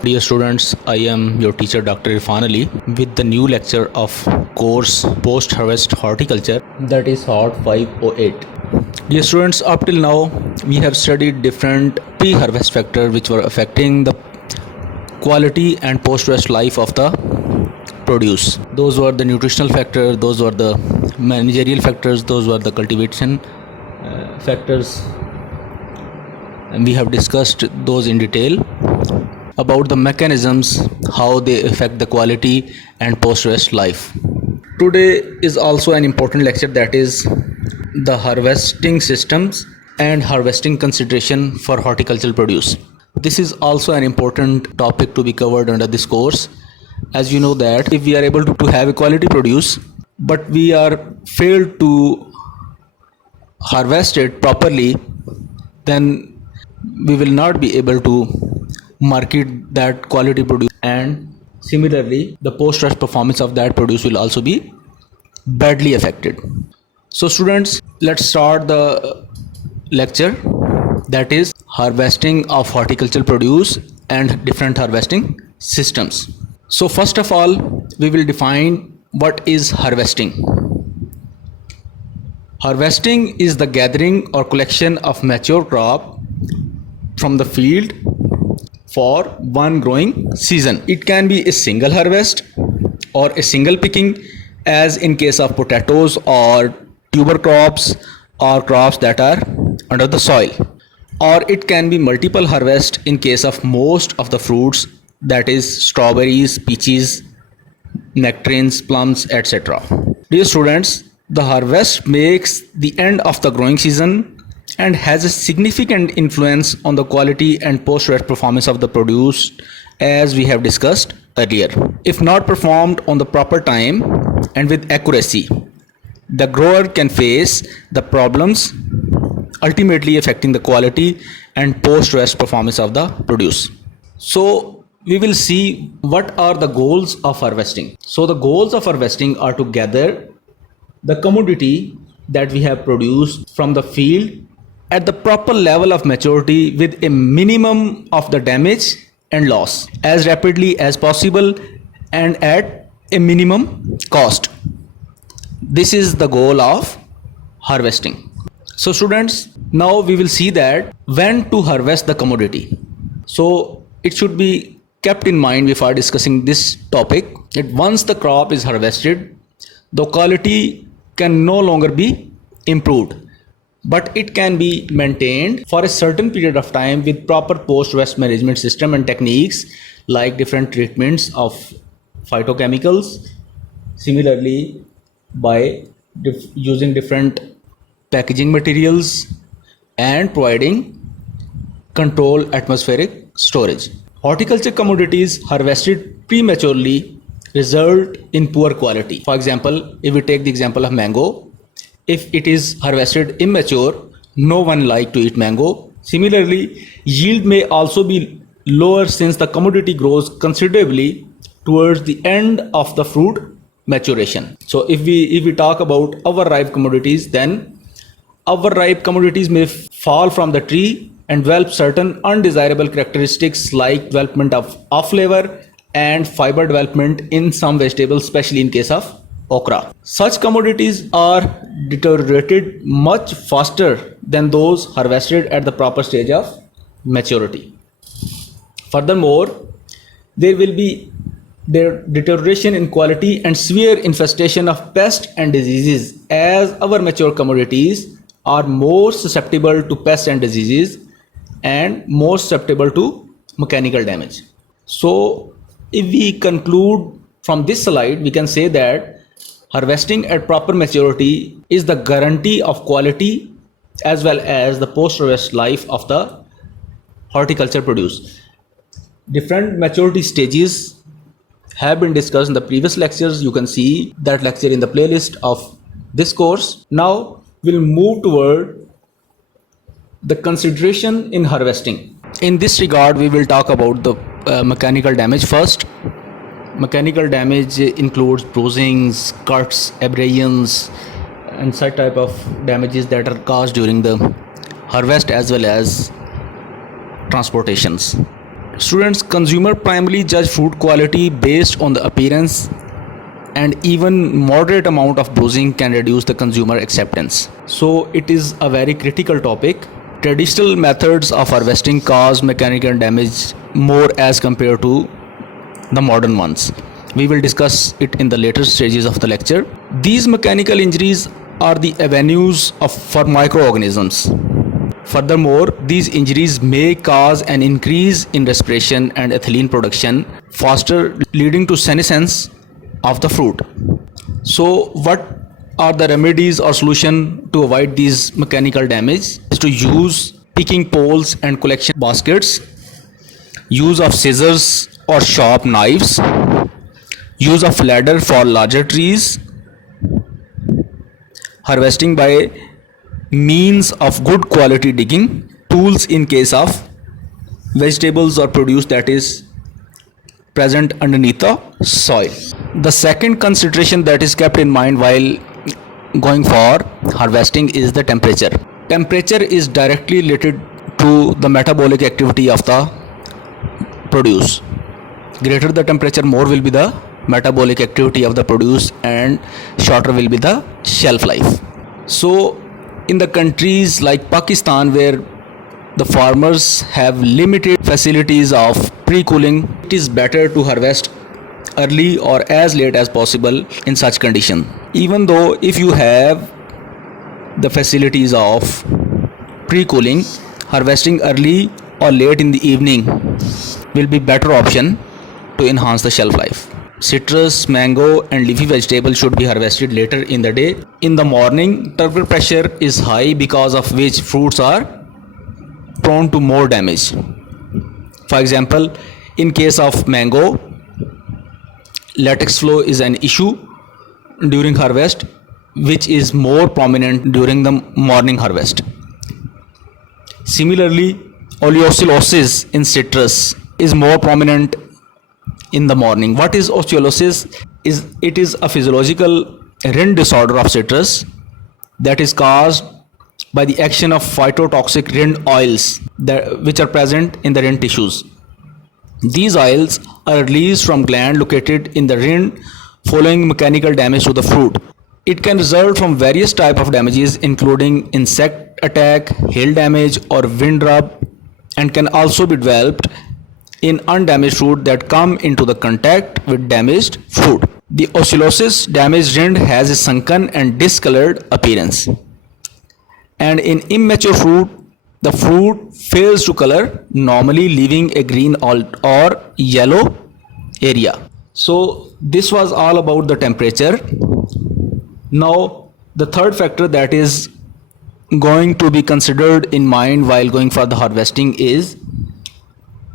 Dear students, I am your teacher Dr. Irfan Ali with the new lecture of course Post Harvest Horticulture, that is HORT 508. Dear students, up till now we have studied different pre-harvest factors which were affecting the quality and post-harvest life of the produce. Those were the nutritional factors, those were the managerial factors, those were the cultivation factors, and we have discussed those in detail about the mechanisms, how they affect the quality and post-harvest life. Today is also an important lecture, that is the harvesting systems and harvesting consideration for horticultural produce. This is also an important topic to be covered under this course. As you know that if we are able to have a quality produce but we are failed to harvest it properly, then we will not be able to market that quality produce, and similarly the post-harvest performance of that produce will also be badly affected. So students, let's start the lecture, that is harvesting of horticultural produce and different harvesting systems. So first of all, we will define what is harvesting. Harvesting is the gathering or collection of mature crop from the field for one growing season. It can be a single harvest or a single picking, as in case of potatoes or tuber crops or crops that are under the soil, or it can be multiple harvest in case of most of the fruits, that is strawberries, peaches, nectarines, plums, etc. Dear students, the harvest makes the end of the growing season and has a significant influence on the quality and post-harvest performance of the produce, as we have discussed earlier. If not performed on the proper time and with accuracy, the grower can face the problems ultimately affecting the quality and post-harvest performance of the produce. So we will see what are the goals of harvesting. So the goals of harvesting are to gather the commodity that we have produced from the field at the proper level of maturity with a minimum of the damage and loss as rapidly as possible and at a minimum cost. This is the goal of harvesting. So students, now we will see that when to harvest the commodity. So it should be kept in mind before discussing this topic that once the crop is harvested, the quality can no longer be improved, but it can be maintained for a certain period of time with proper post-harvest management system and techniques like different treatments of phytochemicals, similarly by using different packaging materials and providing controlled atmospheric storage. Horticulture commodities harvested prematurely result in poor quality. For example, if we take the example of mango, if it is harvested immature, no one like to eat mango. Similarly, yield may also be lower since the commodity grows considerably towards the end of the fruit maturation. So if we talk about overripe commodities, then overripe commodities may fall from the tree and develop certain undesirable characteristics like development of off flavor and fiber development in some vegetables, especially in case of okra. Such commodities are deteriorated much faster than those harvested at the proper stage of maturity. Furthermore, there will be their deterioration in quality and severe infestation of pests and diseases, as our mature commodities are more susceptible to pests and diseases and more susceptible to mechanical damage. So if we conclude from this slide, we can say that harvesting at proper maturity is the guarantee of quality as well as the post-harvest life of the horticulture produce. Different maturity stages have been discussed in the previous lectures. You can see that lecture in the playlist of this course. Now we'll move toward the consideration in harvesting. In this regard, we will talk about the mechanical damage first. Mechanical damage includes bruisings, cuts, abrasions, and such type of damages that are caused during the harvest as well as transportations. Students, consumer primarily judge fruit quality based on the appearance, and even moderate amount of bruising can reduce the consumer acceptance. So it is a very critical topic. Traditional methods of harvesting cause mechanical damage more as compared to the modern ones. We will discuss it in the later stages of the lecture. These mechanical injuries are the avenues for microorganisms. Furthermore, these injuries may cause an increase in respiration and ethylene production faster, leading to senescence of the fruit. So, what are the remedies or solution to avoid these mechanical damage? Is to use picking poles and collection baskets, use of scissors or sharp knives, use of ladder for larger trees, harvesting by means of good quality digging, tools in case of vegetables or produce that is present underneath the soil. The second consideration that is kept in mind while going for harvesting is the temperature. Temperature is directly related to the metabolic activity of the produce. Greater the temperature, more will be the metabolic activity of the produce and shorter will be the shelf life. So in the countries like Pakistan, where the farmers have limited facilities of pre-cooling, it is better to harvest early or as late as possible in such condition. Even though if you have the facilities of pre-cooling, harvesting early or late in the evening will be better option to enhance the shelf life. Citrus, mango and leafy vegetables should be harvested later in the day. In the morning, turgor pressure is high, because of which fruits are prone to more damage. For example, in case of mango, latex flow is an issue during harvest, which is more prominent during the morning harvest. Similarly, oleosylosis in citrus is more prominent in the morning. What is osteolosis? It is a physiological rind disorder of citrus that is caused by the action of phytotoxic rind oils which are present in the rind tissues. These oils are released from gland located in the rind following mechanical damage to the fruit. It can result from various types of damages, including insect attack, hail damage or wind rub, and can also be developed in undamaged fruit that come into the contact with damaged fruit. The osteolosis damaged rind has a sunken and discolored appearance, and in immature fruit, the fruit fails to color, normally leaving a green or yellow area. So this was all about the temperature. Now the third factor that is going to be considered in mind while going for the harvesting is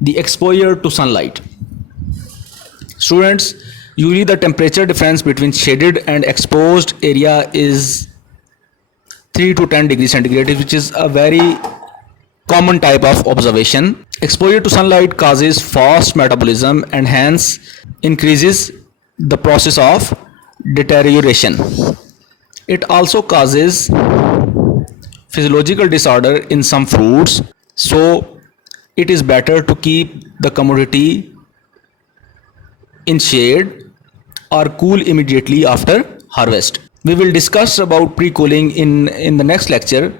the exposure to sunlight. Students, usually the temperature difference between shaded and exposed area is 3 to 10 degrees centigrade, which is a very common type of observation. Exposure to sunlight causes fast metabolism and hence increases the process of deterioration. It also causes physiological disorder in some fruits, so it is better to keep the commodity in shade or cool immediately after harvest. We will discuss about pre-cooling in the next lecture,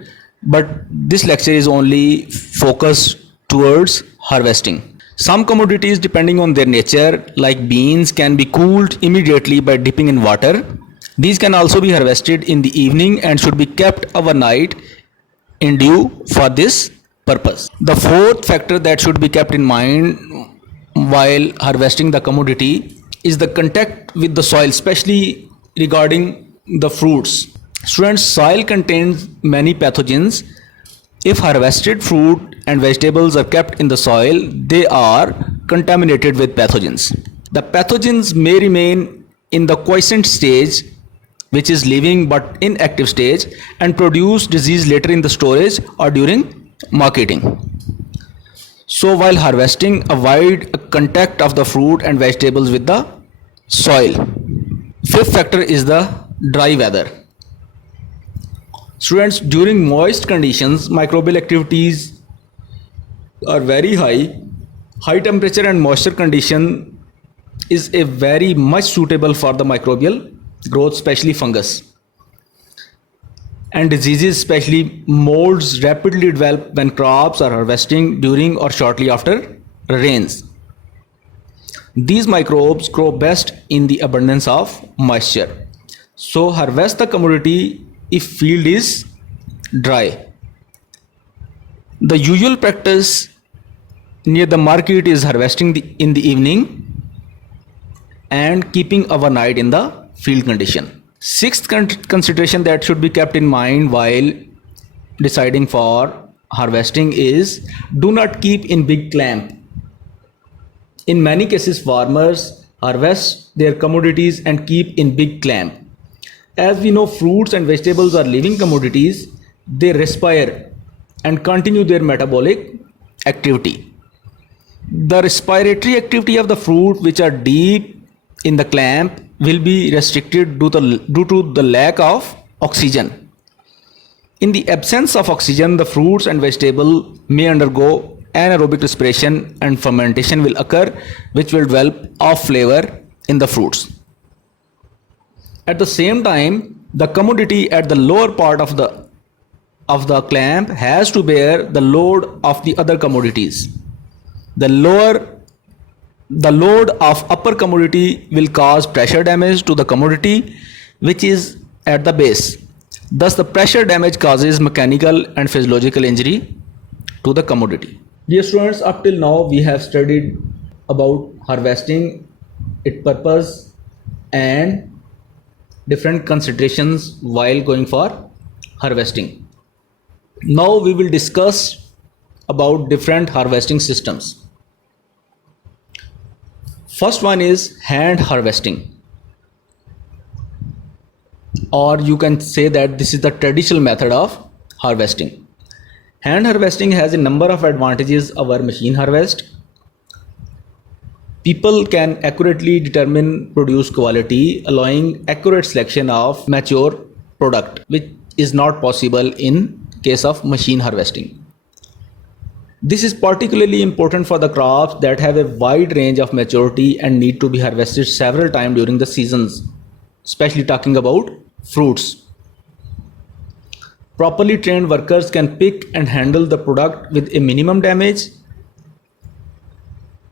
but this lecture is only focused towards harvesting. Some commodities, depending on their nature, like beans, can be cooled immediately by dipping in water. These can also be harvested in the evening and should be kept overnight in dew for this purpose. The fourth factor that should be kept in mind while harvesting the commodity is the contact with the soil, especially regarding the fruits. Students, soil contains many pathogens. If harvested fruit and vegetables are kept in the soil, they are contaminated with pathogens. The pathogens may remain in the quiescent stage, which is living but inactive stage, and produce disease later in the storage or during marketing. So while harvesting, avoid contact of the fruit and vegetables with the soil. Fifth factor is the dry weather. Students, during moist conditions, microbial activities are very high High temperature and moisture condition is a very much suitable for the microbial growth, especially fungus. And diseases, especially molds, rapidly develop when crops are harvesting during or shortly after rains. These microbes grow best in the abundance of moisture. So harvest the commodity if field is dry. The usual practice near the market is harvesting in the evening and keeping overnight in the field condition. Sixth consideration that should be kept in mind while deciding for harvesting is do not keep in big clamp. In many cases, farmers harvest their commodities and keep in big clamp. As we know, fruits and vegetables are living commodities. They respire and continue their metabolic activity. The respiratory activity of the fruit, which are deep in the clamp, will be restricted due to the lack of oxygen. In the absence of oxygen, the fruits and vegetable may undergo anaerobic respiration and fermentation will occur, which will develop off flavor in the fruits. At the same time, the commodity at the lower part of the clamp has to bear the load of the other commodities. The load of upper commodity will cause pressure damage to the commodity which is at the base. Thus, the pressure damage causes mechanical and physiological injury to the commodity. Dear students, up till now we have studied about harvesting, its purpose and different considerations while going for harvesting. Now we will discuss about different harvesting systems. First one is hand harvesting, or you can say that this is the traditional method of harvesting. Hand harvesting has a number of advantages over machine harvest. People can accurately determine produce quality, allowing accurate selection of mature product, which is not possible in case of machine harvesting. This is particularly important for the crops that have a wide range of maturity and need to be harvested several times during the seasons, especially talking about fruits. Properly trained workers can pick and handle the product with a minimum damage.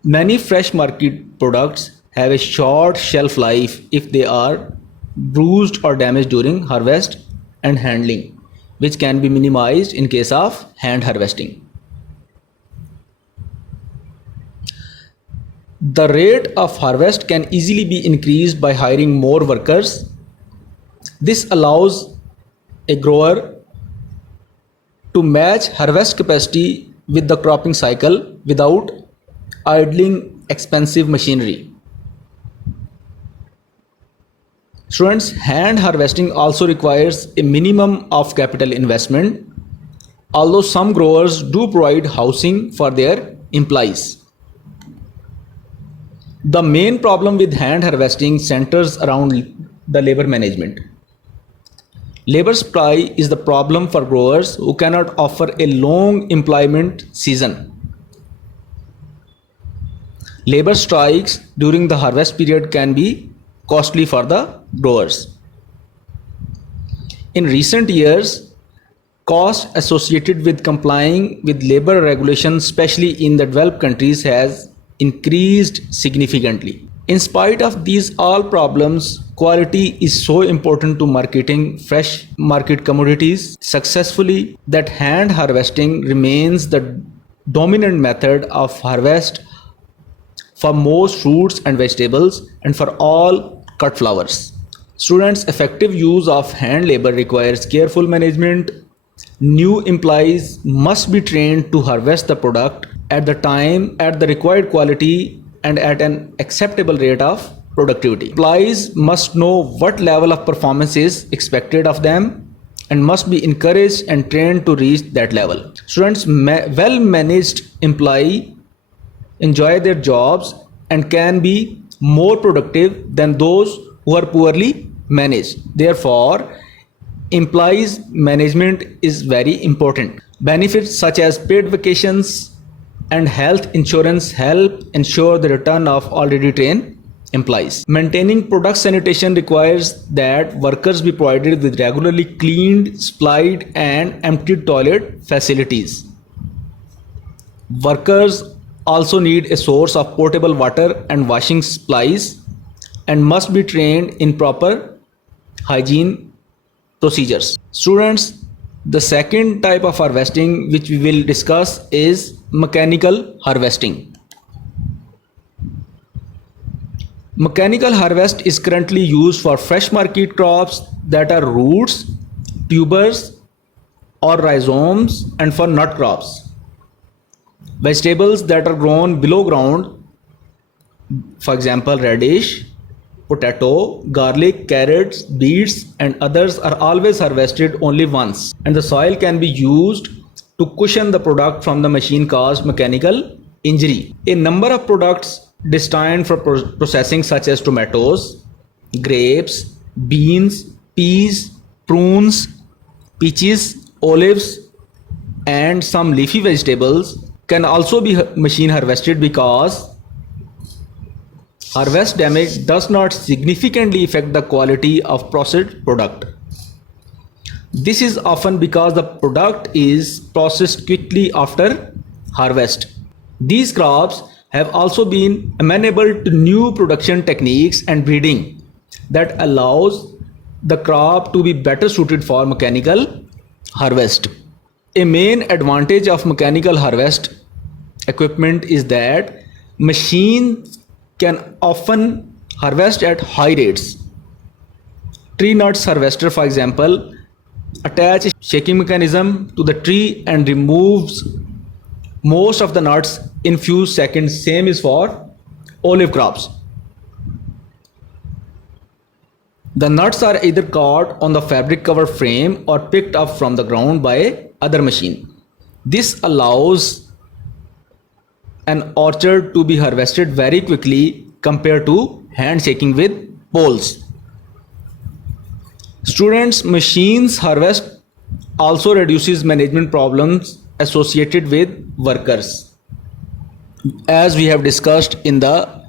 Many fresh market products have a short shelf life if they are bruised or damaged during harvest and handling, which can be minimized in case of hand harvesting. The rate of harvest can easily be increased by hiring more workers. This allows a grower to match harvest capacity with the cropping cycle without idling expensive machinery. Students, hand harvesting also requires a minimum of capital investment, although some growers do provide housing for their employees. The main problem with hand harvesting centers around the labor management. Labor supply is the problem for growers who cannot offer a long employment season. Labor strikes during the harvest period can be costly for the growers. In recent years, costs associated with complying with labor regulations, especially in the developed countries, has increased significantly. In spite of these all problems, quality is so important to marketing fresh market commodities successfully that hand harvesting remains the dominant method of harvest for most fruits and vegetables and for all cut flowers. Students, effective use of hand labor requires careful management. New employees must be trained to harvest the product at the time, at the required quality, and at an acceptable rate of productivity. Employees must know what level of performance is expected of them and must be encouraged and trained to reach that level. Students, well-managed employees enjoy their jobs and can be more productive than those who are poorly managed. Therefore, employees management is very important. Benefits such as paid vacations, and health insurance help ensure the return of already trained employees. Maintaining product sanitation requires that workers be provided with regularly cleaned, supplied, and emptied toilet facilities. Workers also need a source of potable water and washing supplies and must be trained in proper hygiene procedures. Students, the second type of harvesting which we will discuss is mechanical harvesting. Mechanical harvest is currently used for fresh market crops that are roots, tubers, or rhizomes, and for nut crops. Vegetables that are grown below ground, for example, radish, potato, garlic, carrots, beets, and others are always harvested only once, and the soil can be used to cushion the product from the machine caused mechanical injury. A number of products destined for processing such as tomatoes, grapes, beans, peas, prunes, peaches, olives, and some leafy vegetables can also be machine harvested because harvest damage does not significantly affect the quality of processed product. This is often because the product is processed quickly after harvest. These crops have also been amenable to new production techniques and breeding that allows the crop to be better suited for mechanical harvest. A main advantage of mechanical harvest equipment is that machines can often harvest at high rates. Tree nuts harvester, for example, attach a shaking mechanism to the tree and removes most of the nuts in few seconds. Same is for olive crops. The nuts are either caught on the fabric cover frame or picked up from the ground by other machine. This allows an orchard to be harvested very quickly compared to hand shaking with poles. Students, machines harvest also reduces management problems associated with workers, as we have discussed in the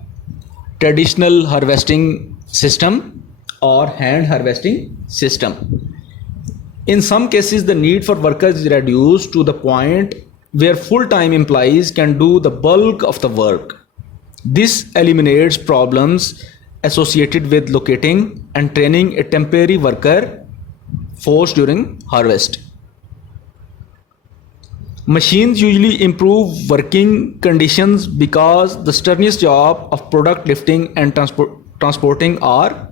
traditional harvesting system or hand harvesting system. In some cases, the need for workers is reduced to the point where full-time employees can do the bulk of the work. This eliminates problems associated with locating and training a temporary worker force during harvest. Machines usually improve working conditions because the strenuous job of product lifting and transporting are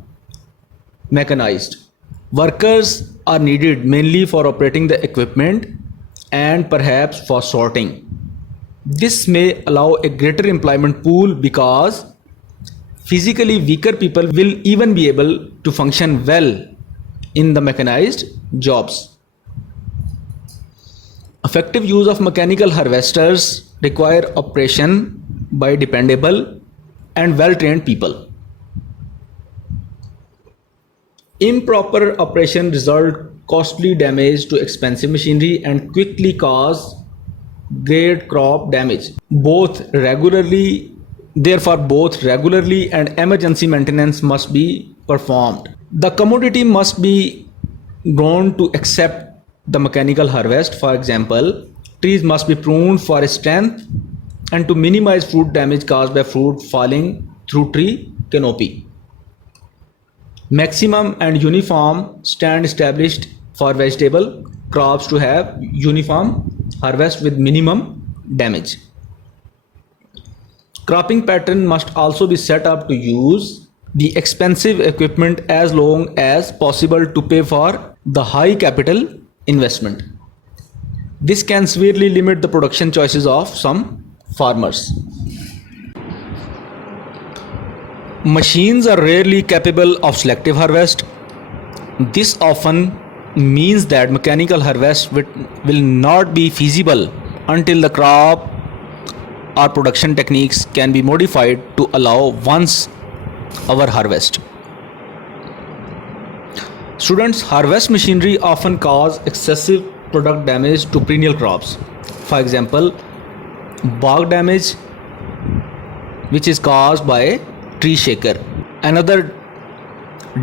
mechanized. Workers are needed mainly for operating the equipment and perhaps for sorting. This may allow a greater employment pool because physically weaker people will even be able to function well in the mechanized jobs. Effective use of mechanical harvesters require operation by dependable and well-trained people. Improper operation result costly damage to expensive machinery and quickly cause great crop damage. Therefore, both regularly and emergency maintenance must be performed. The commodity must be grown to accept the mechanical harvest. For example, trees must be pruned for strength and to minimize fruit damage caused by fruit falling through tree canopy. Maximum and uniform stand established for vegetable crops to have uniform harvest with minimum damage. Cropping pattern must also be set up to use the expensive equipment as long as possible to pay for the high capital investment. This can severely limit the production choices of some farmers. Machines are rarely capable of selective harvest. This often means that mechanical harvest will not be feasible until the crop or production techniques can be modified to allow once hour harvest. Students, harvest machinery often cause excessive product damage to perennial crops. For example, bark damage which is caused by tree shaker. Another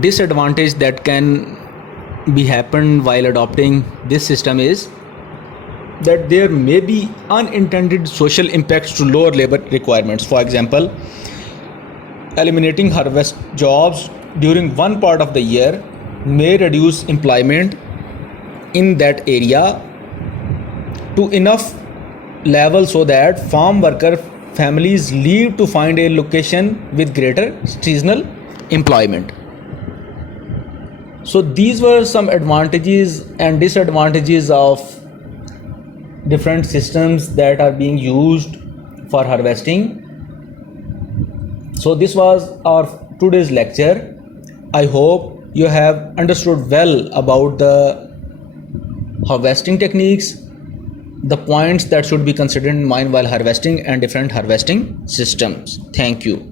disadvantage that can be happened while adopting this system is that there may be unintended social impacts to lower labor requirements. For example, eliminating harvest jobs during one part of the year may reduce employment in that area to enough level so that farm worker families leave to find a location with greater seasonal employment. So these were some advantages and disadvantages of different systems that are being used for harvesting. So this was our today's lecture. I hope you have understood well about the harvesting techniques, the points that should be considered in mind while harvesting, and different harvesting systems. Thank you.